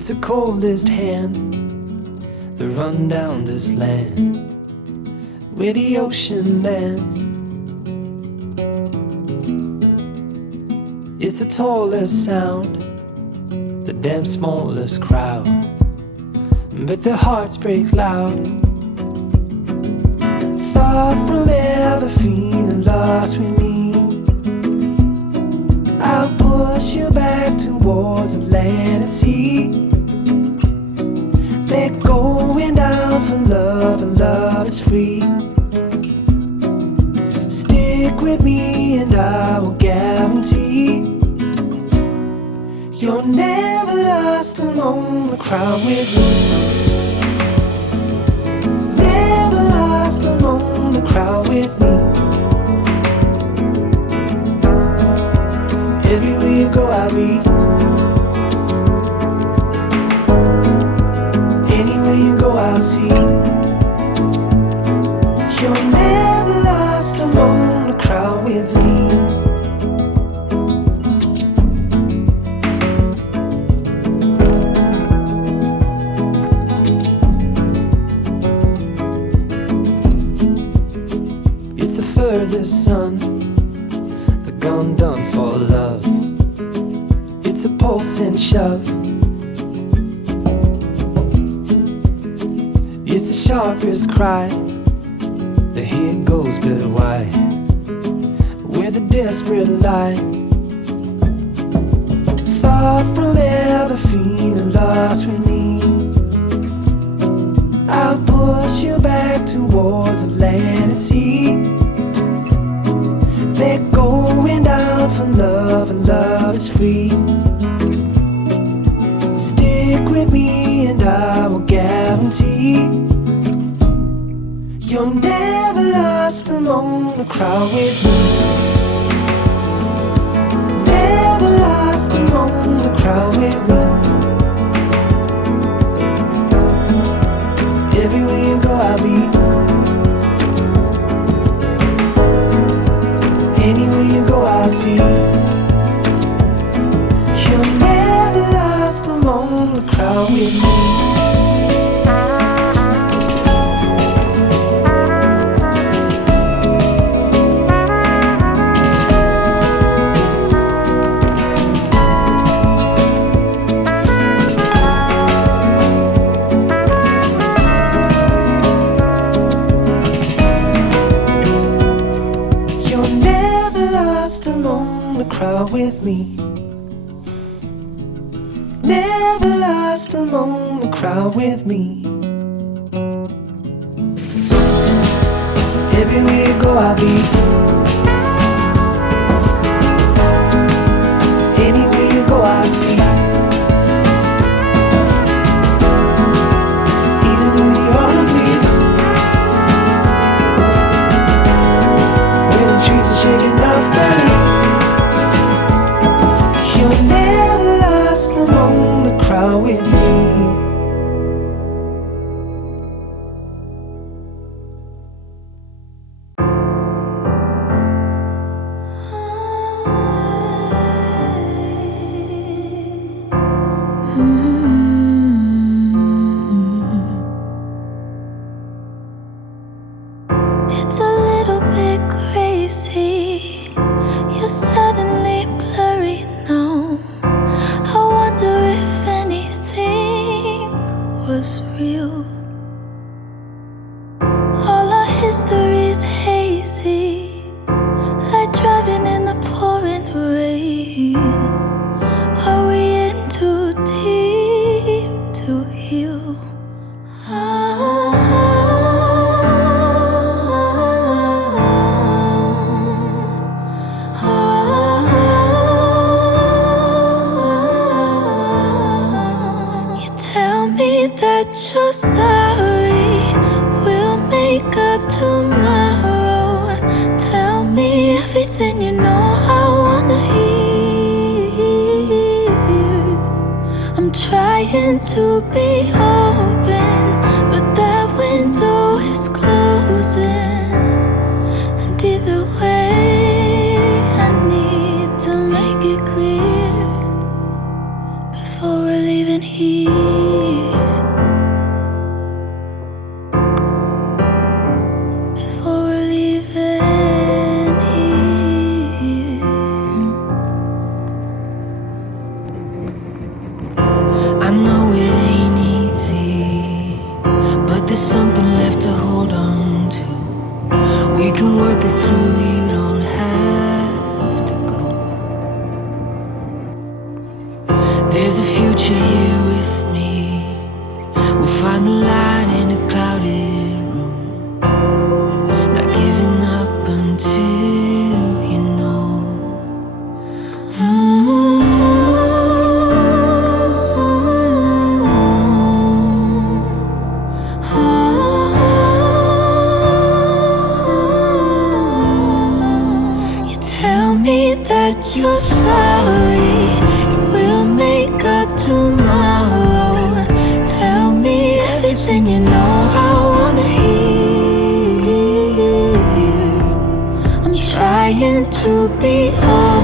It's the coldest hand that run down this land where the ocean lands. It's the tallest sound, the damn smallest crowd, but their hearts break loud. Far from ever feeling lost with me, I'll push you back towards the land and sea. They're going down for love, and love is free. Stick with me and I will guarantee you're never lost among the crowd with me. Never lost among the crowd with me. Everywhere you go I'll be. Anywhere you go I'll see. You're never lost among the crowd with me. It's the furthest sun, the gone done for love. It's a pulse and shove. It's the sharpest cry, the here goes but why, where the desperate lie. Far from ever feeling lost with me, I'll push you back towards the land and sea. They're going down for love, and love is free. Stick with me and I will guarantee you're never lost among the crowd with me. Never lost among the crowd with me. Everywhere you go I'll be. Anywhere you go I'll see. You're never lost among the crowd with me. Crowd with me. Never lost among the crowd with me. Everywhere you go I'll be. Anywhere you go I'll see. Even though you are a breeze, when the trees are shaking off the leaves, you're never lost among the crowd with me. It's a little bit crazy. You're suddenly blurry now. I wonder if anything was real. All our history's hazy, like driving in the pouring rain. Are we in too deep to heal? That you're sorry, we'll make up tomorrow. Tell me everything you know I wanna hear. I'm trying to be open, but that window is closing. And either way, I need to make it clear before we're leaving here. There's a future here with me. We'll find the light in a clouded room. Not giving up until you know. You tell me that you're sorry, you will make up tomorrow. Tell me everything you know I wanna hear. I'm trying to be all